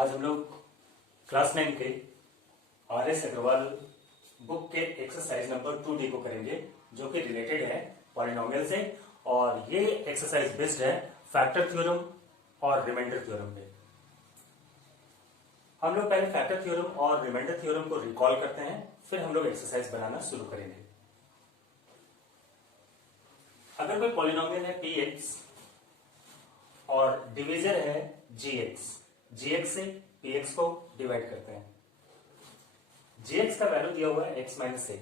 आज हम लोग क्लास 9 के RS अग्रवाल बुक के एक्सरसाइज नंबर 2D को करेंगे, जो कि रिलेटेड है पॉलिनोमियल से। और ये एक्सरसाइज बेस्ड है फैक्टर थ्योरम और रिमाइंडर थ्योरम पे। हम लोग पहले फैक्टर थ्योरम और रिमाइंडर थ्योरम को रिकॉल करते हैं, फिर हम लोग एक्सरसाइज बनाना शुरू करेंगे। अगर कोई पॉलिनोमियल है px और डिवीजर है gx से px को डिवाइड करते हैं। gx का वैल्यू दिया हुआ है x माइनस ए,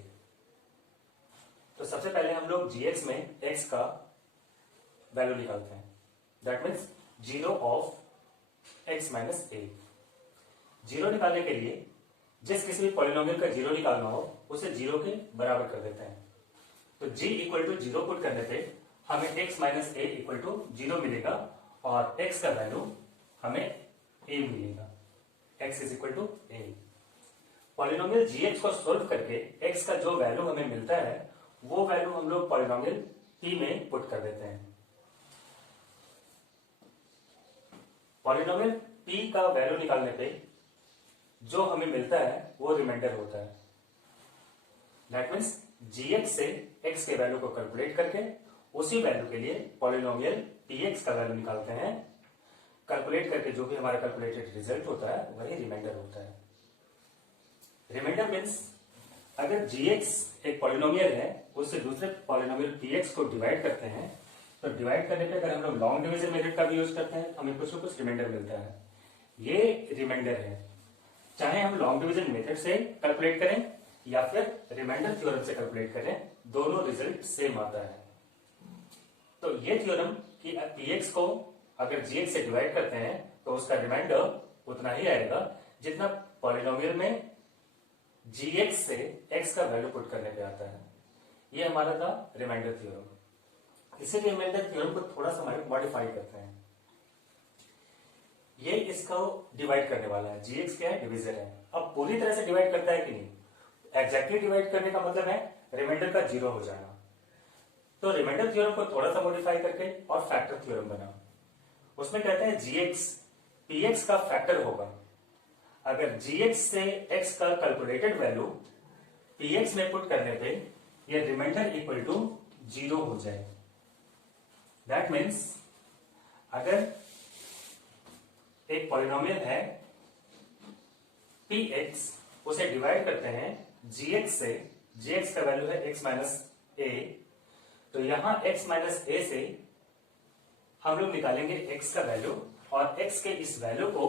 तो सबसे पहले हम लोग gx में x का वैल्यू निकालते हैं। That means 0 of x minus A. Zero निकालने के लिए जिस किसी भी पॉलिनोमियल का जीरो निकालना हो उसे जीरो के बराबर कर देते हैं। तो g equal to zero put करने पे हमें x minus a equal to zero मिलेगा और x का वैल्यू हमें a मिलेगा। x is equal to a। Polynomial gx को सोल्व करके x का जो वैल्यू हमें मिलता है वो वैल्यू हम लोग पॉलिनोमियल p में पुट कर देते हैं। पॉलिनोमियल p का वैल्यू निकालने पे जो हमें मिलता है वो रिमाइंडर होता है। दैट मीन्स gx से x के वैल्यू को कैलकुलेट करके उसी वैल्यू के लिए पॉलिनोमियल px का वैल्यू निकालते हैं। कैलकुलेट करके जो भी हमारा कैलकुलेटेड रिजल्ट होता है वही रिमाइंडर होता है। रिमाइंडर मीन्स अगर gx एक पॉलिनोमियल है उससे दूसरे पॉलिनोमियल px को डिवाइड करते हैं, तो डिवाइड करने पे अगर हम लोग लॉन्ग डिवीजन मेथड का भी यूज करते हैं तो हमें कुछ न कुछ रिमाइंडर मिलता है। ये रिमाइंडर है, चाहे हम लॉन्ग डिवीजन मेथड से कैलकुलेट करें या फिर रिमाइंडर थ्योरम से कैलकुलेट करें, दोनों रिजल्ट सेम आता है। तो ये थ्योरम कि px को अगर gx से डिवाइड करते हैं तो उसका रिमाइंडर उतना ही आएगा जितना पॉलिनोमियल में gx से x का वैल्यू पुट करने पे आता है। ये हमारा था रिमाइंडर थ्योरम। इसी रिमाइंडर थ्योरम को थोड़ा सा मॉडिफाई करते हैं। ये इसको डिवाइड करने वाला है, gx क्या है, डिवीजर है। अब पूरी तरह से डिवाइड करता है कि नहीं? एग्जैक्टली डिवाइड करने का मतलब है रिमाइंडर का जीरो हो जाना। तो रिमाइंडर थ्योरम को थोड़ा सा मॉडिफाई करके और फैक्टर थ्योरम बना। उसमें कहते हैं gx px का फैक्टर होगा अगर gx से x का कैलकुलेटेड वैल्यू px में पुट करने पे ये रिमाइंडर इक्वल टू जीरो हो जाए। दैट मीन्स अगर एक पॉलिनोमियल है px, उसे डिवाइड करते हैं gx से, gx का वैल्यू है x माइनस ए, तो यहां x माइनस ए से हम लोग निकालेंगे x का वैल्यू और x के इस वैल्यू को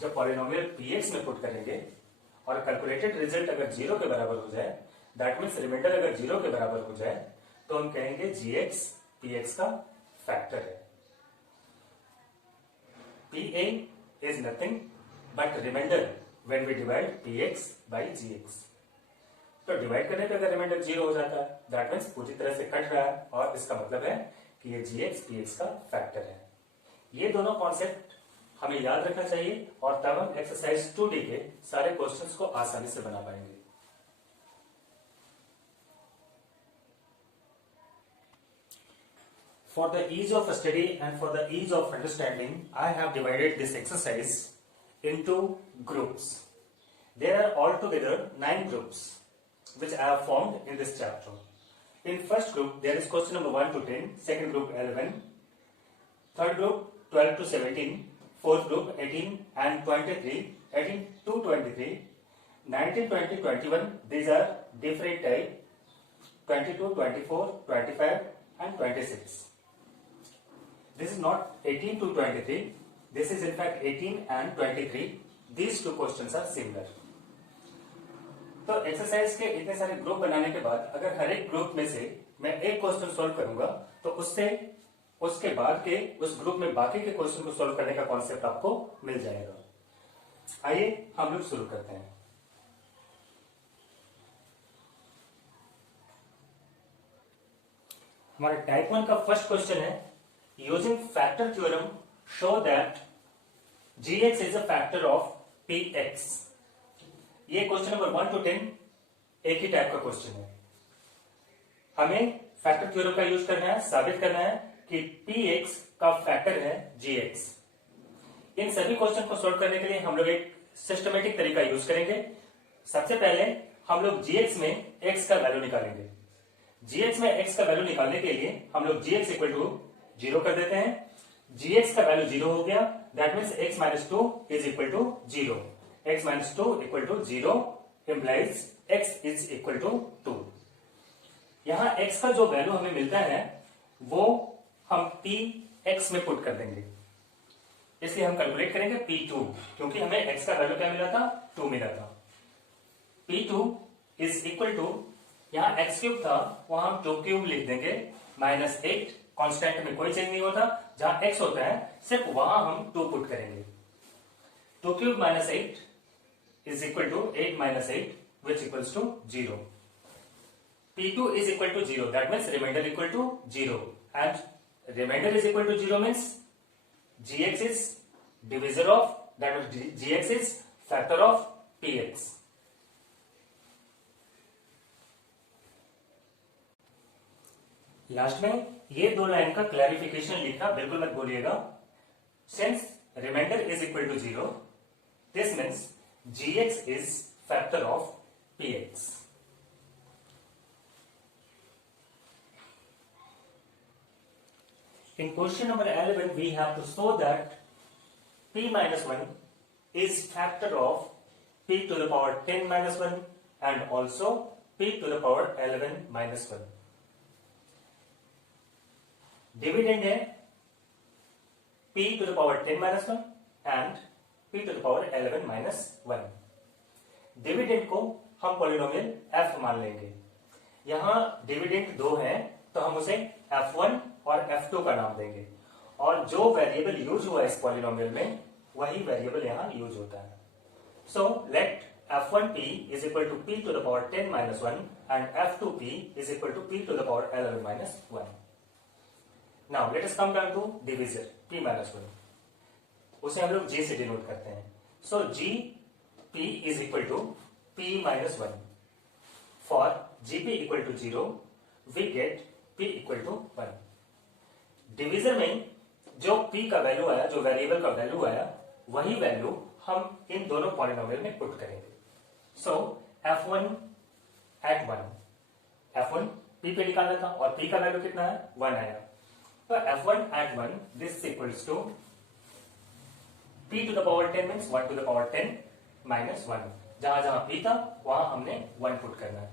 जब पॉलिनोमियल px में पुट करेंगे और कैलकुलेटेड रिजल्ट अगर जीरो के बराबर हो जाए, दैट मीन्स रिमाइंडर अगर जीरो के बराबर हो जाए, तो हम कहेंगे gx px का फैक्टर है। pa is nothing but remainder when we divide px by gx। तो डिवाइड करने पे अगर रिमाइंडर जीरो हो जाता है, दैट मीन्स पूरी तरह से कट रहा है और इसका मतलब है कि ये gx px का फैक्टर है। ये दोनों कॉन्सेप्ट हमें याद रखना चाहिए और तब हम एक्सरसाइज 2D के सारे क्वेश्चंस को आसानी से बना पाएंगे। For the ease of study and for the ease of understanding, I have divided this exercise into groups. There are altogether 9 groups which I have formed in this chapter. In first group, there is question number 1 to 10, second group 11, third group 12 to 17, fourth group 18 and 23, 18 to 23, 19, 20, 21. These are different type, 22, 24, 25 and 26. This is not 18 to 23. This is in fact 18 and 23. These two questions are similar. तो exercise के इतने सारे group बनाने के बाद अगर हर एक group में से मैं एक क्वेश्चन सॉल्व करूंगा तो उससे उसके बाद के उस ग्रुप में बाकी के क्वेश्चन को सॉल्व करने का कॉन्सेप्ट आपको मिल जाएगा। आइए हम लोग शुरू करते हैं। हमारे टाइप 1 का फर्स्ट क्वेश्चन है, using factor theorem show that gx is a factor of px। ये क्वेश्चन नंबर 1 to 10 एक ही टाइप का क्वेश्चन है। हमें फैक्टर थ्योरम का यूज करना है, साबित करना है कि px का फैक्टर है gx। इन सभी क्वेश्चन को सोल्व करने के लिए हम लोग एक सिस्टमेटिक तरीका यूज करेंगे। सबसे पहले हम लोग जीएक्स में एक्स का वैल्यू निकालेंगे। जीएक्स में एक्स का वैल्यू निकालने के लिए हम लोग जीएक्स इक्वल टू 0 कर देते हैं। जीएक्स का वैल्यू 0 हो गया, that means x minus 2 is equal to 0। x minus 2 equal to 0 implies x is equal to 2। यहां x का जो वैल्यू हमें मिलता है वो हम p x में पुट कर देंगे, इसलिए हम कैलकुलेट करेंगे P2, क्योंकि हमें x का वैल्यू क्या मिला था, 2 मिला था। P2 इज इक्वल टू, यहां x क्यूब था वहां हम 2 क्यूब लिख देंगे, -8, कांस्टेंट में कोई चेंज नहीं होता, जहां x होता है सिर्फ वहां हम 2 पुट करेंगे। 2 cube -8 is equal to 8 - 8 which equals to 0। P2 is equal to 0, that means remainder equal to 0, and remainder is equal to 0 means gx is divisor of, that means gx is factor of px. Last में ये दो line का clarification लिखना बिल्कुल मत भूलिएगा। Since remainder is equal to 0, this means gx is factor of px. In question number 11, we have to show that p minus 1 is factor of p to the power 10 minus 1 and also p to the power 11 minus 1. Dividend है p to the power 10 minus 1 and p to the power 11 minus 1. Dividend को हम polynomial f मान लेंगे। यहां dividend 2 है तो हम उसे f1 और f2 का नाम देंगे, और जो वेरिएबल यूज हुआ इस पॉलिनोमियल में वही वेरिएबल यहां यूज होता है। So let f1p is equal to p to the power 10 minus 1 and f2p is equal to p to the power 11 minus 1. Now let us come down to divisor p minus 1, उसे हम लोग g से denote करते हैं। सो gp is equal to p minus 1. For gp equal to 0, we get p equal to 1. Divisor में जो p का value आया, जो वेरिएबल का वैल्यू आया, वही वैल्यू हम इन दोनों पॉलिनोमियल में पुट करेंगे। सो f1 at 1, f1 p पे निकालना था और p का वैल्यू कितना है, 1 आया, तो f1 at 1 this equals to p to the power 10 means 1 to the power 10 minus 1, जहां जहां p था वहां हमने 1 पुट करना है।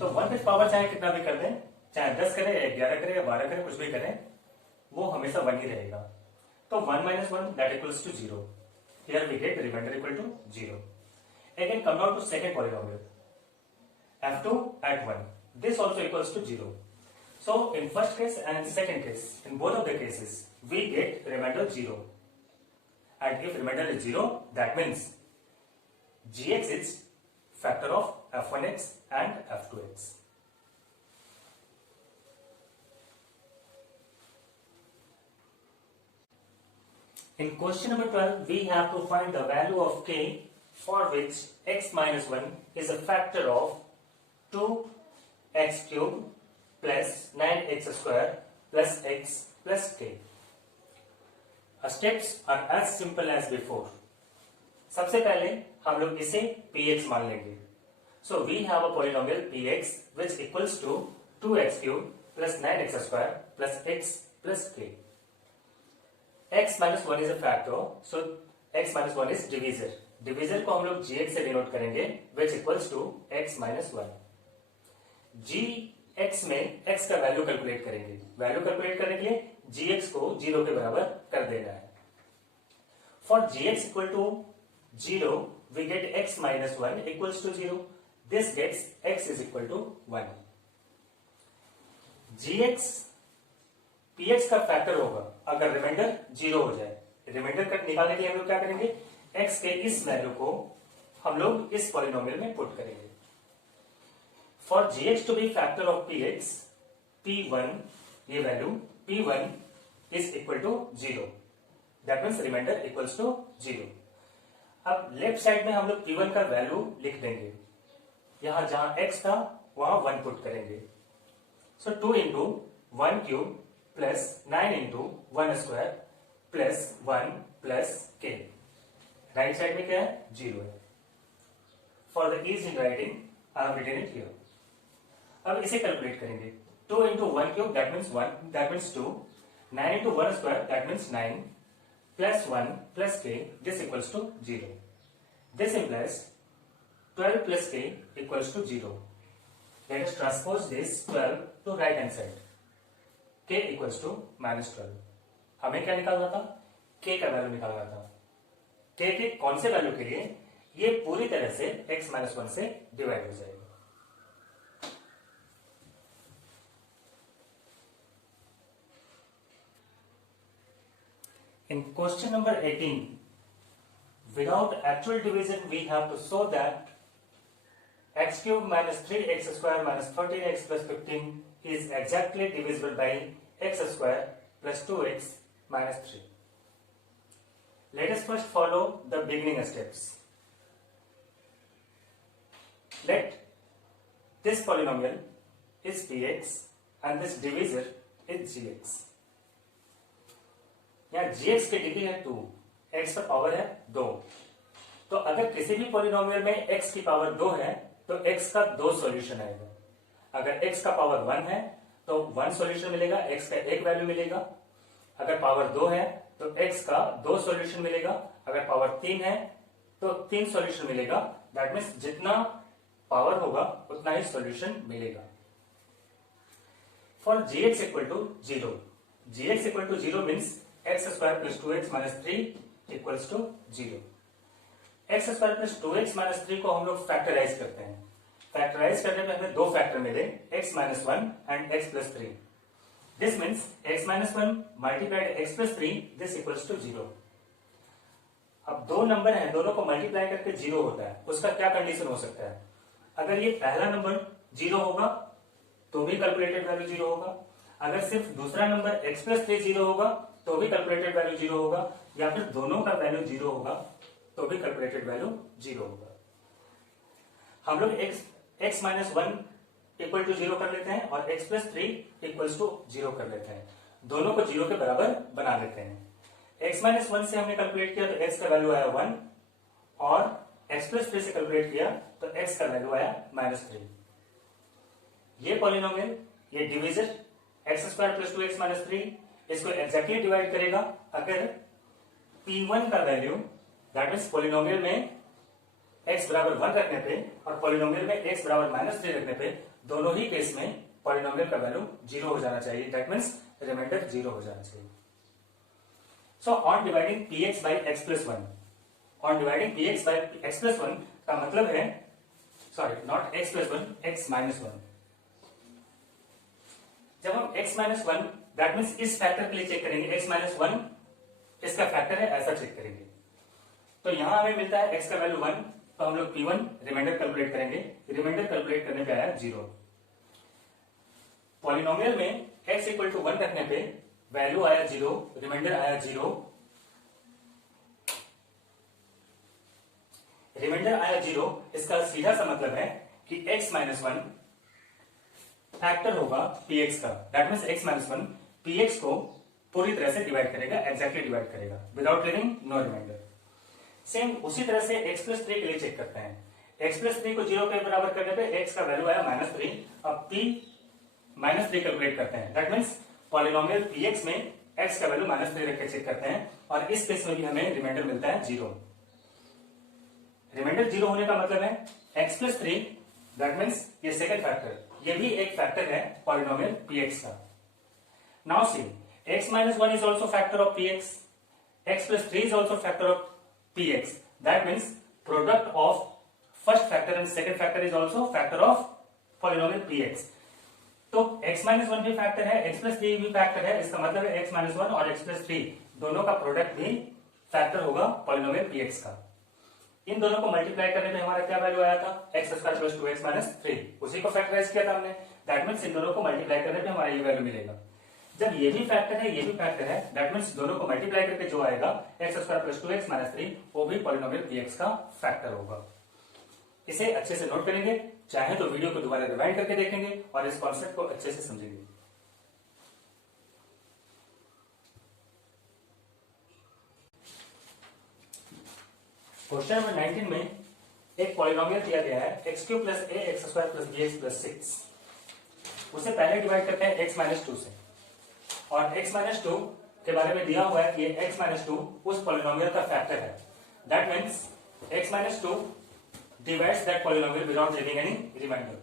तो 1 पे पावर चाहे कितना भी कर दें, चाहे 10 करें या 11 करें या 12 करें, कुछ भी करें, वो हमेशा 1 ही रहेगा। तो 1 minus 1 that equals to 0. Here we get remainder equal to 0. Again come down to second polynomial, f2 at 1. This also equals to 0. So in first case and second case, in both of the cases, we get remainder 0. And if remainder is 0, that means gx is factor of f1x and f2x. In question number 12, we have to find the value of k for which x minus 1 is a factor of 2x cube plus 9x square plus x plus k. Steps are as simple as before. सबसे पहले हम लोग इसे px मान लेंगे। So we have a polynomial px which equals to 2x cube plus 9x square plus x plus k. x minus 1 is a factor, so x minus 1 is divisor. Divisor को हम लोग gx से denote करेंगे which equals to x minus 1. gx में x का value calculate करेंगे। Value calculate करने के लिए gx को 0 के बराबर कर देना है। For gx equal to 0, we get x minus 1 equals to 0. This gets x is equal to 1. gx px का फैक्टर होगा अगर रिमाइंडर 0 हो जाए। रिमाइंडर कट निकालने के लिए हम लोग क्या करेंगे, x के इस वैल्यू को हम लोग इस पॉलिनोमियल में पुट करेंगे। For gx to be factor of px, p1 ये value p1 is equal to 0, that means remainder equals to 0। अब लेफ्ट साइड में हम लोग p1 का वैल्यू लिख देंगे, यहां जहां x था वहां 1 पुट करेंगे। So 2 into 1 cube plus 9 into 1 square plus 1 plus k. Right side में क्या है? 0 है। For the is in writing I have written it here. अब इसे कैलकुलेट करेंगे। 2 into 1 cube that means 1, that means 2. 9 into 1 square that means 9 plus 1 plus k, this equals to 0. This implies 12 plus k equals to 0. Let us transpose this 12 to right hand side. K equals to minus 12. हमें क्या निकालना था? K का value निकालना था। K के कौन से वैल्यू के लिए? ये पूरी तरह से x minus 1 से डिवाइड हो जाएगा। In question number 18, without actual division, we have to show that x cube minus 3x square minus 13x plus 15 is exactly divisible by x square plus 2x minus 3. Let us first follow the beginning steps. Let this polynomial is px and this divisor is gx. यहाँ gx की degree है 2, x का power है 2। तो अगर किसी भी polynomial में x की पावर 2 है तो x का 2 सॉल्यूशन आएगा। अगर x का पावर 1 है तो 1 सॉल्यूशन मिलेगा, x का 1 वैल्यू मिलेगा। अगर पावर 2 है तो x का 2 सॉल्यूशन मिलेगा। अगर पावर 3 है तो 3 सॉल्यूशन मिलेगा। दैट मीन्स जितना पावर होगा उतना ही सॉल्यूशन मिलेगा। For gx equal to 0, gx equal to 0 means x square plus 2x minus 3 equals to 0। x square plus 2x minus 3 को हम लोग फैक्टराइज करते हैं। फैक्टराइज करने में हमें 2 फैक्टर मिले, x minus 1 and x plus 3। This means x minus 1 multiplied x plus 3, this equals to 0। अब दो नंबर हैं, दोनों को मल्टीप्लाई करके 0 होता है, उसका क्या कंडीशन हो सकता है? अगर ये पहला नंबर 0 होगा तो भी कैलकुलेटेड वैल्यू 0 होगा। अगर सिर्फ दूसरा नंबर x प्लस 3 0 होगा तो भी कैलकुलेटेड वैल्यू 0 होगा, या फिर दोनों का वैल्यू 0 होगा तो भी कैलकुलेटेड वैल्यू 0 होगा। हम लोग x माइनस 1 इक्वल टू 0 कर लेते हैं और x प्लस 3 इक्वल्स टू 0 कर लेते हैं। दोनों को 0 के बराबर बना लेते हैं। x माइनस 1 से हमने कैलकुलेट किया तो x का वैल्यू आया 1 और x प्लस 3 से कैलकुलेट किया तो x का वैल्यू आया माइनस 3। ये पॉलिनोमियल, ये divisor x square plus 2x minus 3 इसको एग्जैक्टली डिवाइड करेगा अगर P1 का वैल्यू, दैट मीन्स पॉलिनोमियल में x बराबर 1 रखने पे और पॉलिनोमियल में x बराबर माइनस 3 रखने पे दोनों ही केस में पॉलिनोमियल का वैल्यू 0 हो जाना चाहिए। दैट मीन्स रिमाइंडर 0 हो जाना चाहिए। So on dividing px by x plus 1, on dividing px by x plus 1 का मतलब है, sorry not x plus 1, x minus 1। जब हम x माइनस 1 दैट मीन्स इस फैक्टर के लिए चेक करेंगे, x माइनस 1 इसका फैक्टर है ऐसा चेक करेंगे, तो यहां हमें मिलता है x का वैल्यू 1, तो हम लोग P1 रिमाइंडर कैलकुलेट करेंगे। रिमाइंडर कैलकुलेट करने पे आया 0। पॉलिनोमियल में x इक्वल टू 1 रखने पे वैल्यू आया 0, रिमाइंडर आया 0। रिमाइंडर आया 0, इसका सीधा सा मतलब है कि x माइनस 1 फैक्टर होगा px का। That means x minus 1 px को पूरी तरह से डिवाइड करेगा, एग्जैक्टली डिवाइड करेगा without leaving no remainder. Same उसी तरह से x प्लस 3 के लिए चेक करते हैं। x प्लस 3 को 0 के बराबर करने पे x का वैल्यू आया माइनस 3। अब p माइनस 3 कैलकुलेट करते हैं। दैट मीन्स पॉलिनोमियल px में x का वैल्यू माइनस 3 रख के चेक करते हैं और इस केस में भी हमें रिमाइंडर मिलता है 0। रिमाइंडर 0 होने का मतलब है x प्लस 3, दैट मीन्स ये सेकंड फैक्टर, ये भी एक फैक्टर है पॉलिनोमियल px का। Now see x minus 1 is also factor of px, x plus 3 is also factor of px. That means product of first factor and second factor is also factor of polynomial px. तो x minus 1 भी factor है, x plus 3 भी factor है, इसका मतलब है x minus 1 और x plus 3 दोनों का प्रोडक्ट भी फैक्टर होगा पॉलिनोमियल px का। इन दोनों को मल्टीप्लाई करने पे हमारा क्या वैल्यू आया था? x square plus 2x minus 3, उसी को फैक्टराइज किया था हमने। दैट मीन्स इन दोनों को मल्टीप्लाई करने पे हमारा ये वैल्यू मिलेगा। जब ये भी फैक्टर है, ये भी फैक्टर है, दैट मीन्स दोनों को मल्टीप्लाई करके जो आएगा x square plus 2x minus 3 वो भी पॉलिनोमियल px का फैक्टर होगा। इसे अच्छे से नोट करेंगे, चाहे तो वीडियो को दोबारा रिवाइंड करके देखेंगे और इस कॉन्सेप्ट को अच्छे से समझेंगे। क्वेश्चन नंबर 19 में एक पॉलिनोमियल दिया गया है x³ + a x² + bx + 6। उसे पहले डिवाइड करते हैं x - 2 से, और x-2 के बारे में दिया हुआ है कि ये x-2 उस पॉलिनोमियल का फैक्टर है। That means x-2 divides that polynomial without leaving any remainder.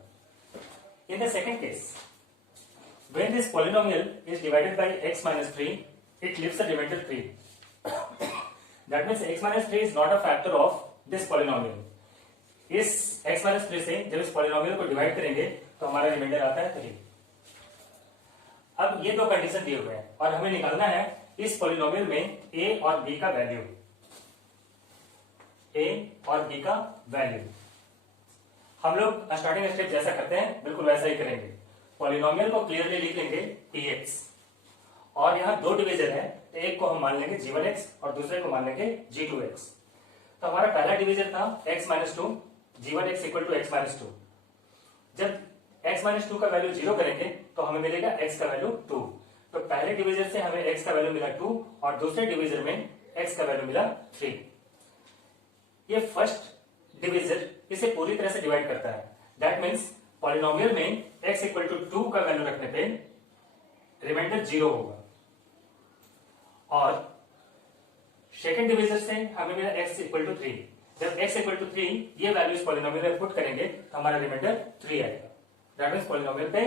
In the second case, when this polynomial is divided by x-3, it leaves a remainder 3. That means x-3 is not a factor of this polynomial. इस x-3 से जब इस polynomial को divide करेंगे तो हमारा reminder आता है 3। अब ये दो कंडीशन दिए हुए हैं और हमें निकालना है इस पॉलिनोमियल में a और b का वैल्यू। a और b का वैल्यू हम लोग स्टार्टिंग स्टेप जैसा करते हैं बिल्कुल वैसा ही करेंगे। पॉलिनोमियल को क्लियरली लिख लेंगे px, और यहाँ दो डिवीजन है, एक को हम मान लेंगे g1x और दूसरे को मान लेंगे g2x। तो हमारा पहला डिवीजन था x-2, g1x = x-2। जब x-2 का वैल्यू 0 करेंगे तो हमें मिलेगा x का वैल्यू 2। तो पहले डिवीजन से हमें x का वैल्यू मिला 2 और दूसरे डिवीजन में x का वैल्यू मिला 3। ये फर्स्ट डिवीजन इसे पूरी तरह से डिवाइड करता है। दैट मीन्स पॉलिनोमियल में x = 2 का वैल्यू रखने पे रिमाइंडर 0 होगा, और सेकेंड डिवीजन से हमें मिला x = 3। जब x = 3 ये वैल्यू इस पॉलिनोमियल में पुट करेंगे तो हमारा रिमाइंडर 3 आएगा। दैट मीन्स पॉलिनोमियल पे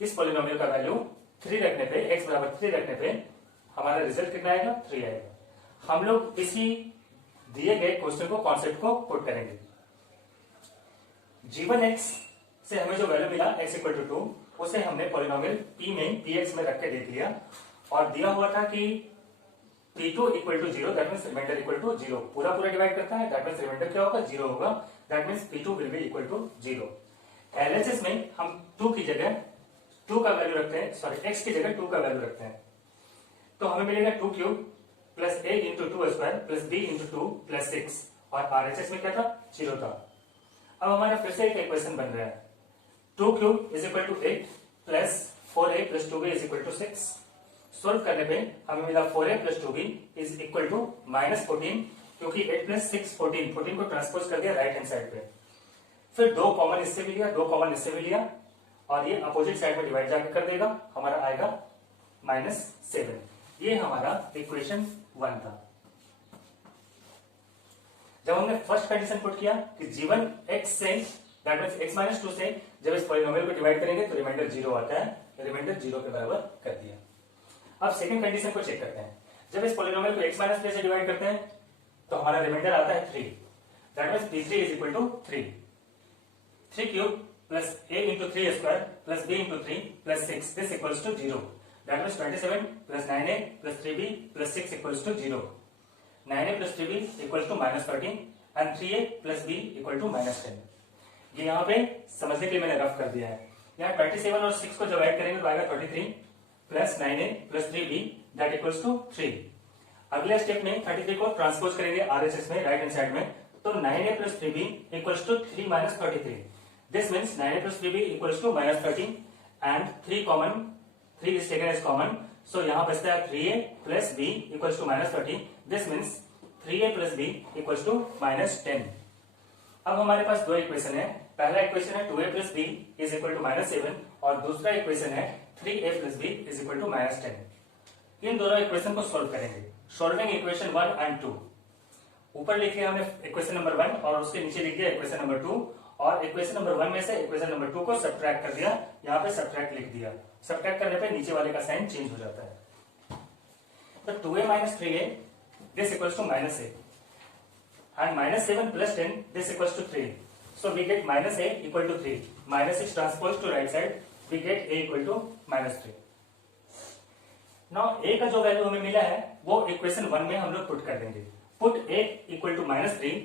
इस पॉलिनोमियल का वैल्यू 3 रखने पे, x = 3 रखने पे हमारा रिजल्ट कितना आएगा? 3 आएगा। हम लोग इसी दिए गए क्वेश्चन को, कॉन्सेप्ट को पुट करेंगे। g1x से हमें जो वैल्यू मिला x = 2, उसे हमने पॉलिनोमियल p में px में रख के देख लिया, और दिया हुआ था कि p2 = 0, दैट मीन्स रिमाइंडर = 0। पूरा डिवाइड करता है, दैट मीन्स रिमाइंडर क्या होगा? 0 होगा। That means p2 will be = 0। LHS में हम 2 की जगह 2 का वैल्यू रखते हैं, सॉरी x की जगह 2 का वैल्यू रखते हैं, तो हमें मिलेगा 2³ + a × 2² + b × 2 + 6, और RHS में क्या था? 0 था। अब हमारा फिर से एक इक्वेशन बन रहा है, 2³ = 8 + 4a + 2b = 6। सोल्व करने पे हमें मिला 4a + 2b = -14, क्योंकि 8 + 6 14, 14 को ट्रांसपोज कर दिया राइट हैंड साइड पे। फिर 2 कॉमन इससे भी लिया, 2 कॉमन इससे भी लिया, और ये अपोजिट साइड में डिवाइड जाके कर देगा, हमारा आएगा -7। ये हमारा इक्वेशन 1 था। जब हमने फर्स्ट कंडीशन पुट किया कि g1x से, दैट मींस x-2 से जब इस पॉलिनोमियल को डिवाइड करेंगे तो रिमाइंडर 0 आता है, रिमाइंडर 0 के बराबर कर दिया। अब सेकंड कंडीशन को चेक करते हैं। जब इस पॉलिनोमियल को x-3 से डिवाइड करते हैं तो हमारा रिमाइंडर आता है 3। That means p3 = 3। 3³ + a × 3² + b × 3 + 6, this equals to 0. That means 27 + 9a + 3b + 6 equals to 0. 9a + 3b equals to -13 and 3a + b equal to -10. ये यहाँ पे समझने के लिए मैंने रफ कर दिया है। यहाँ 27 और 6 को जब ऐड करेंगे तो आएगा 33 + 9a + 3b that equals to 3। अगले स्टेप में 33 को ट्रांसपोज करेंगे RHS में, राइट हैंड साइड में, तो 9a + 3b equals to 3 - 33। This means 9a + 3b equals to -13 and 3 common, 3 is taken as common, so यहाँ बचता है 3a + b equals to -13। This means 3a + b equals to -10। अब हमारे पास दो equation है। पहला इक्वेशन है 2a + b = -7, और दूसरा इक्वेशन है 3a + b = -10। इन दोनों इक्वेशन को सोल्व करेंगे। Solving equation 1 and 2। ऊपर लिख लिया हमने इक्वेशन नंबर 1 और उसके नीचे लिख दिया इक्वेशन नंबर 2, और इक्वेशन नंबर 1 में से इक्वेशन नंबर 2 को सब्ट्रैक्ट कर दिया, यहाँ पे सब्ट्रैक्ट लिख दिया। सब्ट्रैक्ट करने पे नीचे वाले का साइन चेंज हो जाता है। तो 2a - 3a this equals to -8, and -7 + 10 this equals to 3, so we get -a = 3, -6 transpose to right side, we get a = -3। Now a का जो वैल्यू हमें मिला है वो इक्वेशन 1 में हम लोग पुट कर देंगे। पुट a = -3,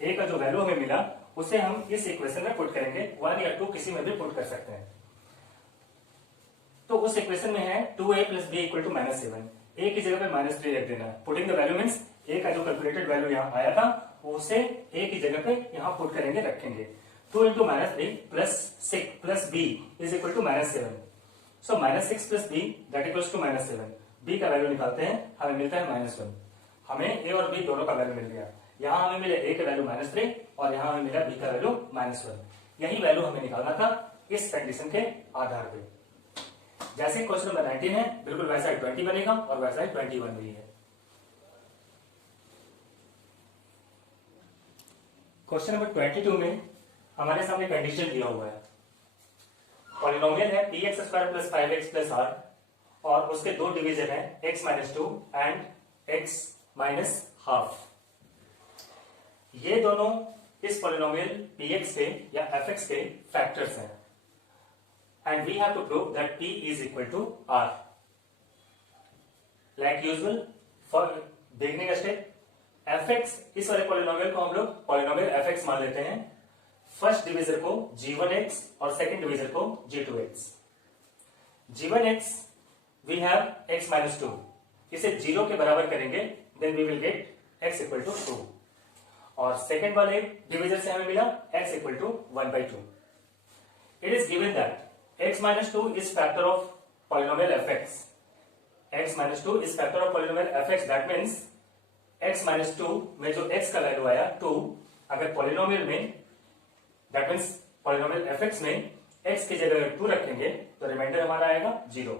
a का जो वैल्यू हमें मिला उसे हम इस इक्वेशन में पुट करेंगे, 1 या 2 किसी में भी पुट कर सकते हैं। तो उस इक्वेशन में है 2a + b = -7, a की जगह पे -3 रख देना। Putting the value means a का जो कैलकुलेटेड वैल्यू यहाँ आया था उसे a की जगह पे यहाँ पुट करेंगे, रखेंगे। 2 × -3 + 6 + b = -7, so -6 + b that equals to -7। b का वैल्यू निकालते हैं, हमें मिलता है -1। हमें a और b दोनों का वैल्यू मिल गया। यहां हमें मिले a का वैल्यू -3 और यहां हमें मिला b का वैल्यू -1। यही वैल्यू हमें निकालना था इस कंडीशन के आधार पे। जैसे क्वेश्चन नंबर 19 है बिल्कुल वैसा ही 20 बनेगा और वैसा ही 21 भी है। क्वेश्चन नंबर 22 में हमारे सामने कंडीशन दिया हुआ है, पॉलिनोमियल है px² + 5x + r और उसके दो डिवीजन है x - 2 एंड x - हाफ। ये दोनों इस पॉलिनोमियल px के या fx के फैक्टर्स हैं and we have to prove that p = r। Like usual for beginning step, fx इस वाले पॉलिनोमियल को हम लोग पॉलिनोमियल fx मान लेते हैं, फर्स्ट डिवीजर को g1x और सेकंड डिवीजर को g2x। g1x we have x - 2, इसे 0 के बराबर करेंगे then we will get x = 2 और सेकंड वाले डिवीजर से हमें मिला x = 1/2। It is given that x - 2 is factor of polynomial fx। x - 2 is factor of polynomial fx, that means x - 2 में जो x का वैल्यू आया 2, अगर पॉलिनोमियल में दैट मीन्स पॉलिनोमियल fx में x की जगह 2 रखेंगे तो रिमाइंडर हमारा आएगा 0।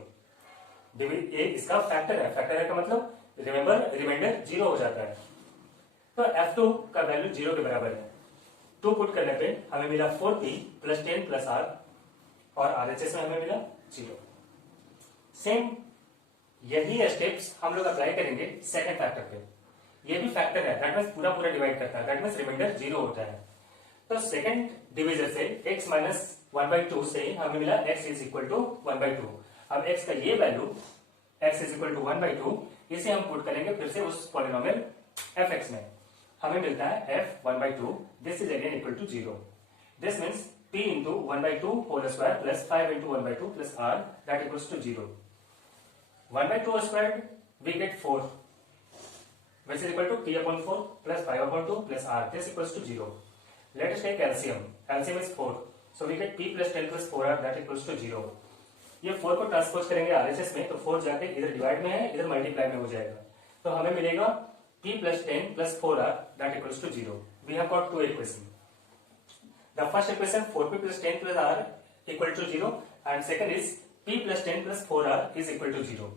ये इसका फैक्टर है का मतलब रिमाइंडर 0 हो जाता है। तो f2 का वैल्यू 0 के बराबर है। 2 पुट करने पे हमें मिला 4p + 10 + r और RHS में हमें मिला 0। सेम यही स्टेप्स हम लोग अप्लाई करेंगे सेकंड फैक्टर पे। ये भी फैक्टर है, दैट मीन्स पूरा डिवाइड करता है, दैट मीन्स रिमाइंडर 0 होता है। तो सेकंड डिवीजर से x - 1/2 से हमें मिला x = 1/2। अब x का ये वैल्यू x = 1/2 इसे हम पुट करेंगे फिर से उस पॉलिनोमियल fx में, हमें मिलता है f 1/2, this is again equal to 0। This means p × 1/2 whole square plus 5 × 1/2 plus r that equals to 0। 1/2 square we get 4 which is equal to p/4 plus 5/2 plus r, this equals to 0। Let us take LCM. LCM is 4, so we get p + 10 + 4r that equals to 0। ये 4 को transpose करेंगे RHS में तो 4 जाके इधर divide में है, इधर मल्टीप्लाई में हो जाएगा, तो हमें मिलेगा p + 10 + 4r that equals to 0। We have got two equations. The first equation 4p + 10 + r equal to 0 and second is p + 10 + 4r is equal to 0।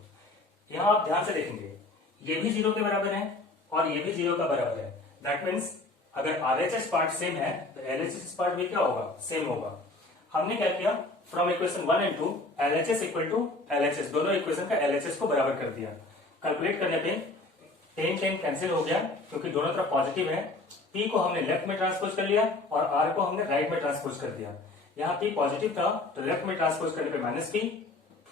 यहाँ आप ध्यान से देखेंगे ये भी 0 के बराबर है और ये भी 0 का बराबर है, दैट मीन्स अगर RHS पार्ट सेम है तो LHS पार्ट भी क्या होगा, सेम होगा। हमने क्या किया, from equation 1 and 2 LHS = LHS, दोनों इक्वेशन का LHS को बराबर कर दिया। कैलकुलेट करने पे 10 कैंसिल हो गया क्योंकि दोनों तरफ पॉजिटिव है। P को हमने लेफ्ट में ट्रांसपोज कर लिया और R को हमने राइट में ट्रांसपोज कर दिया। यहाँ P पॉजिटिव था तो लेफ्ट में ट्रांसपोज करने पे -P,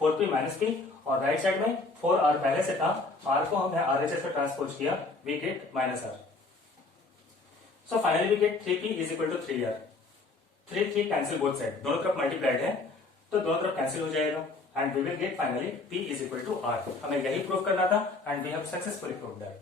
4p -P और राइट साइड में 4r पहले से था, r को हमने RHS में ट्रांसपोज किया, we get -r। So finally we get 3p = 3r। 3 cancel both side, दोनों तरफ मल्टीप्लाइड है तो दोनों तरफ कैंसिल हो जाएगा and we will get finally p = r। हमें यही प्रूव करना था and we have successfully proved that.